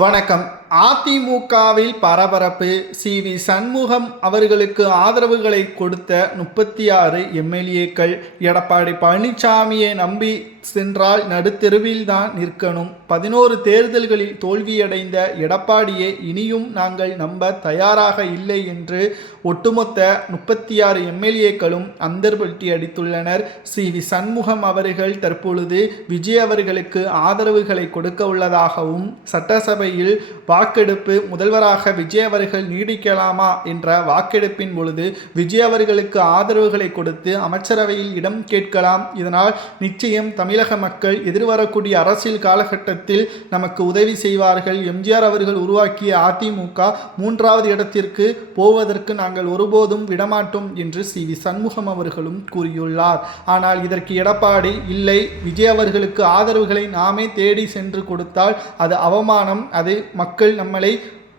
வணக்கம். அதிமுகவில் பரபரப்பு. சி.வி. சண்முகம் அவர்களுக்கு ஆதரவுகளை கொடுத்த 36 எம்எல்ஏக்கள். எடப்பாடி பழனிசாமியை நம்பி சென்றால் நடுத்தெருவில் தான் நிற்கணும். 11 தேர்தல்களில் தோல்வியடைந்த எடப்பாடியை இனியும் நாங்கள் நம்ப தயாராக இல்லை என்று ஒட்டுமொத்த 36 எம்எல்ஏக்களும் அந்தர்பல்ட்டி அடித்துள்ளனர். சி.வி. சண்முகம் அவர்கள் தற்பொழுது விஜய் அவர்களுக்கு ஆதரவுகளை கொடுக்க உள்ளதாகவும், சட்டசபையில் வாக்கெடுப்பு முதல்வராக விஜய் அவர்கள் நீடிக்கலாமா என்ற வாக்கெடுப்பின் பொழுது விஜய் அவர்களுக்கு ஆதரவுகளை கொடுத்து அமைச்சரவையில் இடம் கேட்கலாம். இதனால் நிச்சயம் தமிழக மக்கள் எதிர்வரக்கூடிய அரசியல் காலகட்டத்தில் நமக்கு உதவி செய்வார்கள். எம்ஜிஆர் அவர்கள் உருவாக்கிய அதிமுக 3வது இடத்திற்கு போவதற்கு நாங்கள் ஒருபோதும் விடமாட்டோம் என்று சி.வி. சண்முகம் அவர்களும் கூறியுள்ளார். ஆனால் இதற்கு எடப்பாடி இல்லை, விஜய் அவர்களுக்கு ஆதரவுகளை நாமே தேடி சென்று கொடுத்தால் அது அவமானம், அது மக்கள் நம்மளை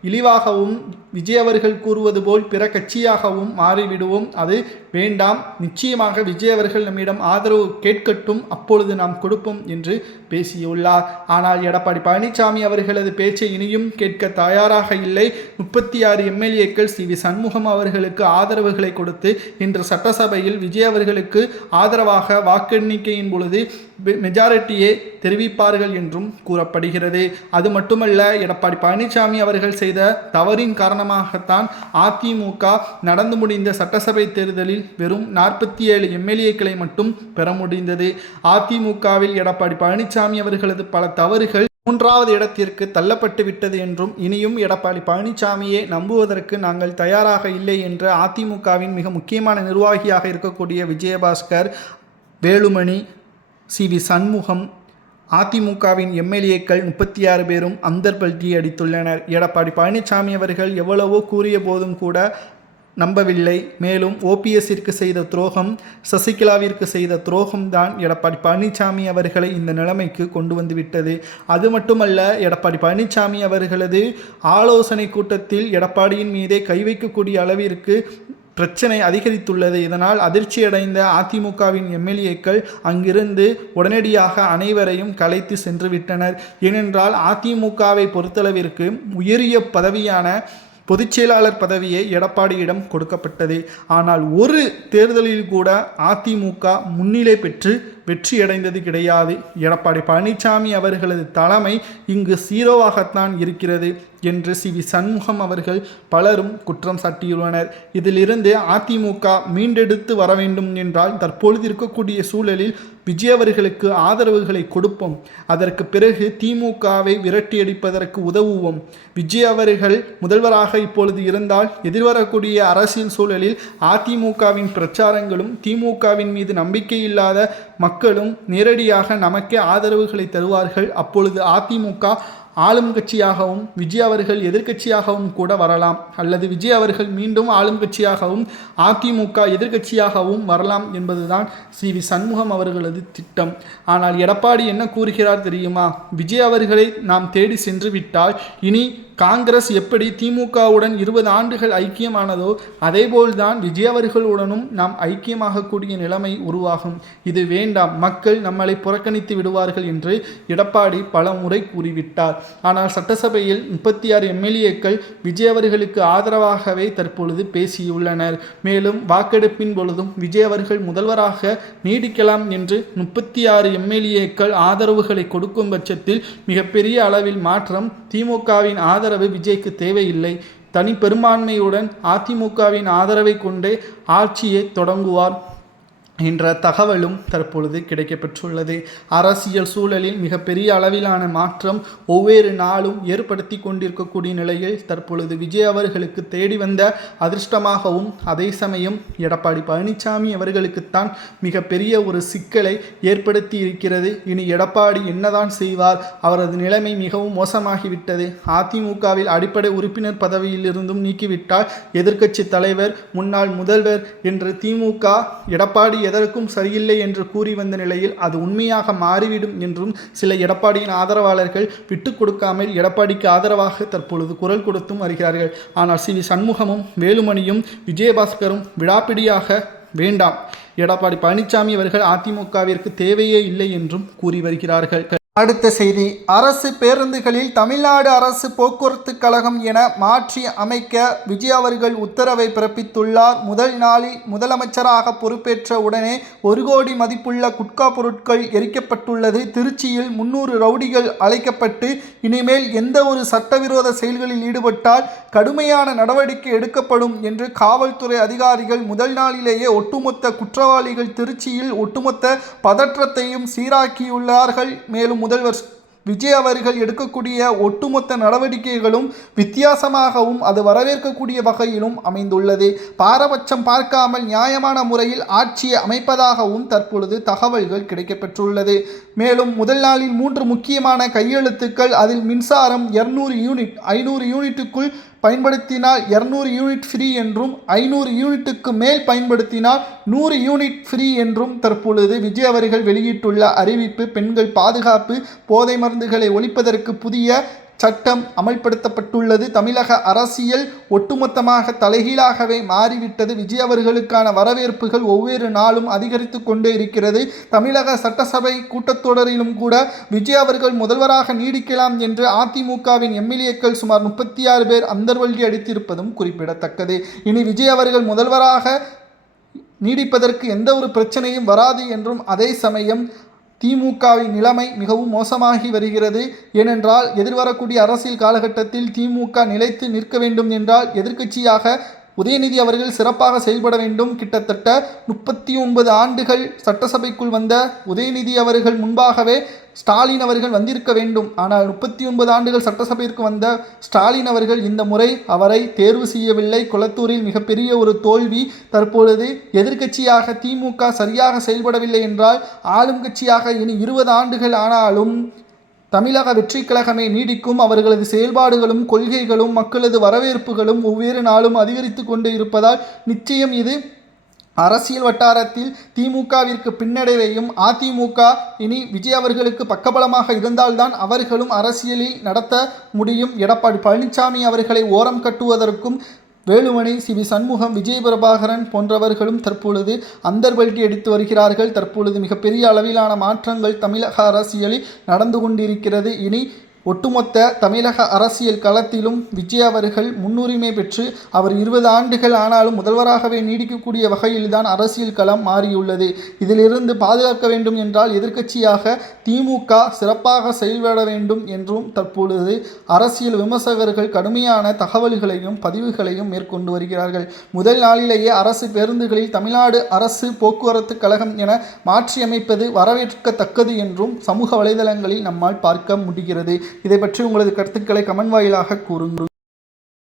இழிவாகவும் விஜய் அவர்கள் கூறுவது போல் பிற கட்சியாகவும் மாறிவிடுவோம், அது வேண்டாம். நிச்சயமாக விஜய் அவர்கள் நம்மிடம் ஆதரவு கேட்கட்டும், அப்பொழுது நாம் கொடுப்போம் என்று பேசியுள்ளார். ஆனால் எடப்பாடி பழனிசாமி அவர்களது பேச்சை இனியும் கேட்க தயாராக இல்லை. 36 எம்எல்ஏக்கள் சி.வி. சண்முகம் அவர்களுக்கு ஆதரவுகளை கொடுத்து இன்று சட்டசபையில் விஜய் அவர்களுக்கு ஆதரவாக வாக்கெண்ணிக்கையின் பொழுது மெஜாரிட்டியை தெரிவிப்பார்கள் என்றும் கூறப்படுகிறது. அது மட்டுமல்ல, எடப்பாடி பழனிசாமி அவர்கள் செய்த தவறின் காரணமாகத்தான் அதிமுக நடந்து முடிந்த சட்டசபை தேர்தலில் வெறும் 47 எம்எல்ஏக்களை மட்டும் பெற முடிந்தது. அதிமுகவில் எடப்பாடி பழனிசாமி அவர்களது பல தவறுகள் 3வது இடத்திற்கு தள்ளப்பட்டு விட்டது என்றும், இனியும் எடப்பாடி பழனிசாமியை நம்புவதற்கு நாங்கள் தயாராக இல்லை என்ற அதிமுகவின் மிக முக்கியமான நிர்வாகியாக இருக்கக்கூடிய விஜயபாஸ்கர், வேலுமணி, சி.வி. சண்முகம், அதிமுகவின் எம்எல்ஏக்கள் 36 பேரும் அந்தர்பல்ட்டி அடித்துள்ளனர். எடப்பாடி பழனிசாமி அவர்கள் எவ்வளவோ கூறிய போதும் கூட நம்பவில்லை. மேலும் ஓபிஎஸ்ஸிற்கு செய்த துரோகம், சசிகலாவிற்கு செய்த துரோகம் தான் எடப்பாடி பழனிசாமி அவர்களை இந்த நிலைமைக்கு கொண்டு வந்துவிட்டது. அது மட்டுமல்ல, எடப்பாடி பழனிசாமி அவர்களது ஆலோசனை கூட்டத்தில் எடப்பாடியின் மீதே கை வைக்கக்கூடிய அளவிற்கு பிரச்சனை அதிகரித்துள்ளது. இதனால் அதிர்ச்சியடைந்த அதிமுகவின் எம்எல்ஏக்கள் அங்கிருந்து உடனடியாக அனைவரையும் கலைத்து சென்று விட்டனர். ஏனென்றால் அதிமுகவை பொறுத்தளவிற்கு உயரிய பதவியான பொதுச்செயலாளர் பதவியை எடப்பாடியிடம் கொடுக்கப்பட்டது. ஆனால் ஒரு தேர்தலில் கூட அதிமுக முன்னிலை பெற்று வெற்றியடைந்தது கிடையாது. எடப்பாடி பழனிசாமி அவர்களது தலைமை இங்கு சீரோவாகத்தான் இருக்கிறது என்று சி.வி. சண்முகம் அவர்கள் பலரும் குற்றம் சாட்டியுள்ளனர். இதிலிருந்து அதிமுக மீண்டெடுத்து வர வேண்டும் என்றால் தற்பொழுது இருக்கக்கூடிய சூழலில் விஜய் அவர்களுக்கு ஆதரவுகளை கொடுப்போம், அதற்கு பிறகு திமுகவை விரட்டியடிப்பதற்கு உதவுவோம். விஜய் அவர்கள் முதல்வராக இப்பொழுது இருந்தால் எதிர்வரக்கூடிய அரசியல் சூழலில் அதிமுகவின் பிரச்சாரங்களும் திமுகவின் மீது நம்பிக்கையில்லாத மக்களும் நேரடியாக நமக்கே ஆதரவுகளை தருவார்கள். அப்பொழுது அதிமுக ஆளும் கட்சியாகவும் விஜய் அவர்கள் எதிர்க்கட்சியாகவும் கூட வரலாம், அல்லது விஜய் அவர்கள் மீண்டும் ஆளும் கட்சியாகவும் அதிமுக எதிர்க்கட்சியாகவும் வரலாம் என்பதுதான் சி.வி. சண்முகம் அவர்களது திட்டம். ஆனால் எடப்பாடி என்ன கூறுகிறார் தெரியுமா? விஜய் அவர்களை நாம் தேடி சென்று விட்டால் இனி காங்கிரஸ் எப்படி திமுகவுடன் 20 ஆண்டுகள் ஐக்கியமானதோ அதேபோல்தான் விஜய் அவர்களுடனும் நாம் ஐக்கியமாகக்கூடிய நிலைமை உருவாகும். இது வேண்டாம், மக்கள் நம்மளை புறக்கணித்து விடுவார்கள் என்று எடப்பாடி பல முறை கூறிவிட்டார். ஆனால் சட்டசபையில் 36 எம்எல்ஏக்கள் விஜய் அவர்களுக்கு ஆதரவாகவே தற்பொழுது பேசியுள்ளனர். மேலும் வாக்கெடுப்பின் பொழுதும் விஜய் அவர்கள் முதல்வராக நீடிக்கலாம் என்று 36 எம்எல்ஏக்கள் ஆதரவுகளை கொடுக்கும் பட்சத்தில் மிகப்பெரிய அளவில் மாற்றம். திமுகவின் ஆதரவு விஜய்க்கு தேவையில்லை. தனி பெரும்பான்மையுடன் அதிமுகவின் ஆதரவை கொண்டே ஆட்சியை தொடங்குவார் என்ற தகவலும் தற்பொழுது கிடைக்கப்பெற்றுள்ளது. அரசியல் சூழலில் மிகப்பெரிய அளவிலான மாற்றம் ஒவ்வொரு நாளும் ஏற்படுத்தி கொண்டிருக்கக்கூடிய நிலையில் தற்பொழுது விஜய் அவர்களுக்கு தேடி வந்த அதிர்ஷ்டமாகவும், அதே சமயம் எடப்பாடி பழனிசாமி அவர்களுக்குத்தான் மிகப்பெரிய ஒரு சிக்கலை ஏற்படுத்தி இருக்கிறது. இனி எடப்பாடி என்னதான் செய்வார்? அவரது நிலைமை மிகவும் மோசமாகிவிட்டது. அதிமுகவில் அடிப்படை உறுப்பினர் பதவியில் இருந்தும் நீக்கிவிட்டால் எதிர்க்கட்சி தலைவர், முன்னாள் முதல்வர் என்று திமுக எடப்பாடி எதற்கும் சரியில்லை என்று கூறி வந்த நிலையில் அது உண்மையாக மாறிவிடும் என்றும் சில எடப்பாடியின் ஆதரவாளர்கள் விட்டுக் கொடுக்காமல் எடப்பாடிக்கு ஆதரவாக தற்பொழுது குரல் கொடுத்தும் வருகிறார்கள். ஆனால் சி.வி. சண்முகமும் வேலுமணியும் விஜயபாஸ்கரும் விடாப்பிடியாக வேண்டாம், எடப்பாடி பழனிசாமி அவர்கள் அதிமுகவிற்கு தேவையே இல்லை என்றும் கூறி வருகிறார்கள். அடுத்த செய்தி, அரசு பேருந்துகளில் தமிழ்நாடு அரசு போக்குவரத்து கழகம் என மாற்றி அமைக்க விஜய் அவர்கள் உத்தரவை பிறப்பித்துள்ளார். முதல் நாளில் முதலமைச்சராக பொறுப்பேற்ற உடனே 1 கோடி மதிப்புள்ள குட்கா பொருட்கள் எரிக்கப்பட்டுள்ளது. திருச்சியில் 300 ரவுடிகள் அழைக்கப்பட்டு இனிமேல் எந்த ஒரு சட்டவிரோத செயல்களில் ஈடுபட்டால் கடுமையான நடவடிக்கை எடுக்கப்படும் என்று காவல்துறை அதிகாரிகள் முதல் நாளிலேயே ஒட்டுமொத்த குற்றவாளிகள் திருச்சியில் ஒட்டுமொத்த பதற்றத்தையும் சீராக்கியுள்ளார்கள். மேலும் முதல்வர் விஜய் அவர்கள் எடுக்கக்கூடிய ஒட்டுமொத்த நடவடிக்கைகளும் வித்தியாசமாகவும் அது வரவேற்கக்கூடிய வகையிலும் அமைந்துள்ளது. பாரபட்சம் பார்க்காமல் நியாயமான முறையில் ஆட்சியை அமைப்பதாகவும் தற்பொழுது தகவல்கள் கிடைக்கப்பெற்றுள்ளது. மேலும் முதல் நாளில் 3 முக்கியமான கையெழுத்துக்கள், அதில் மின்சாரம் 200 யூனிட் 500 யூனிட்டுக்குள் பயன்படுத்தினால் 200 யூனிட் ஃப்ரீ என்றும் 500 யூனிட்டுக்கு மேல் பயன்படுத்தினால் 100 யூனிட் ஃப்ரீ என்றும் தற்பொழுது விஜய் அவர்கள் வெளியிட்டுள்ள அறிவிப்பு பெண்கள் பாதுகாப்பு, போதை மருந்துகளை ஒழிப்பதற்கு புதிய சட்டம் அமல்படுத்தப்பட்டுள்ளது. தமிழக அரசியல் ஒட்டுமொத்தமாக தலைகீழாகவே மாறிவிட்டது. விஜய் அவர்களுக்கான வரவேற்புகள் ஒவ்வொரு நாளும் அதிகரித்து கொண்டே இருக்கிறது. தமிழக சட்டசபை கூட்டத்தொடரிலும் கூட விஜய் அவர்கள் முதல்வராக நீடிக்கலாம் என்று அதிமுகவின் எம்எல்ஏக்கள் சுமார் 36 பேர் அந்தர்வல்கி அடித்திருப்பதும் குறிப்பிடத்தக்கது. இனி விஜய் அவர்கள் முதல்வராக நீடிப்பதற்கு எந்த ஒரு பிரச்சனையும் வராது என்றும், அதே சமயம் திமுகவின் நிலைமை மிகவும் மோசமாகி வருகிறது. ஏனென்றால் எதிர்வரக்கூடிய அரசியல் காலகட்டத்தில் திமுக நிலைத்து நிற்க வேண்டும் என்றால் எதிர்க்கட்சியாக உதயநிதி அவர்கள் சிறப்பாக செயல்பட வேண்டும். கிட்டத்தட்ட 39 ஆண்டுகள் சட்டசபைக்குள் வந்த உதயநிதி அவர்கள் முன்பாகவே ஸ்டாலின் அவர்கள் வந்திருக்க வேண்டும். ஆனால் 39 ஆண்டுகள் சட்டசபைக்கு வந்த ஸ்டாலின் அவர்கள் இந்த முறை அவரை தேர்வு செய்யவில்லை. கொளத்தூரில் மிகப்பெரிய ஒரு தோல்வி. தற்பொழுது எதிர்க்கட்சியாக திமுக சரியாக செயல்படவில்லை என்றால் ஆளும் கட்சியாக இனி 20 ஆண்டுகள் ஆனாலும் தமிழக வெற்றி கழகமே நீடிக்கும். அவர்களது செயல்பாடுகளும் கொள்கைகளும் மக்களது வரவேற்புகளும் ஒவ்வொரு நாளும் அதிகரித்து கொண்டு இருப்பதால் நிச்சயம் இது அரசியல் வட்டாரத்தில் திமுகவிற்கு பின்னடைவையும், அதிமுக இனி விஜய் அவர்களுக்கு பக்கபலமாக இருந்தால்தான் அவர்களும் அரசியலில் நடத்த முடியும். எடப்பாடி பழனிசாமி அவர்களை ஓரம் கட்டுவதற்கும் வேலுமணி, சி.வி. சண்முகம், விஜய் பிரபாகரன் போன்றவர்களும் தற்பொழுது அந்தர்வல்கி அடித்து வருகிறார்கள். தற்பொழுது மிகப்பெரிய அளவிலான மாற்றங்கள் தமிழக அரசியலில் நடந்து கொண்டிருக்கிறது. இனி ஒட்டுமொத்த தமிழக அரசியல் களத்திலும் விஜய் அவர்கள் முன்னுரிமை பெற்று அவர் 20 ஆண்டுகள் ஆனாலும் முதல்வராகவே நீடிக்கக்கூடிய வகையில்தான் அரசியல் களம் மாறியுள்ளது. இதிலிருந்து பாதுகாக்க வேண்டும் என்றால் எதிர்க்கட்சியாக திமுக சிறப்பாக செயல்பட வேண்டும் என்றும் தற்பொழுது அரசியல் விமர்சகர்கள் கடுமையான தகவல்களையும் பதிவுகளையும் மேற்கொண்டு வருகிறார்கள். முதல் நாளிலேயே அரசு பேருந்துகளில் தமிழ்நாடு அரசு போக்குவரத்து கழகம் என மாற்றியமைப்பது வரவேற்கத்தக்கது என்றும் சமூக வலைதளங்களில் நம்மால் பார்க்க முடிகிறது. இதை பற்றி உங்களது கருத்துக்களை கமெண்ட் வாயிலாக கூறுங்கள்.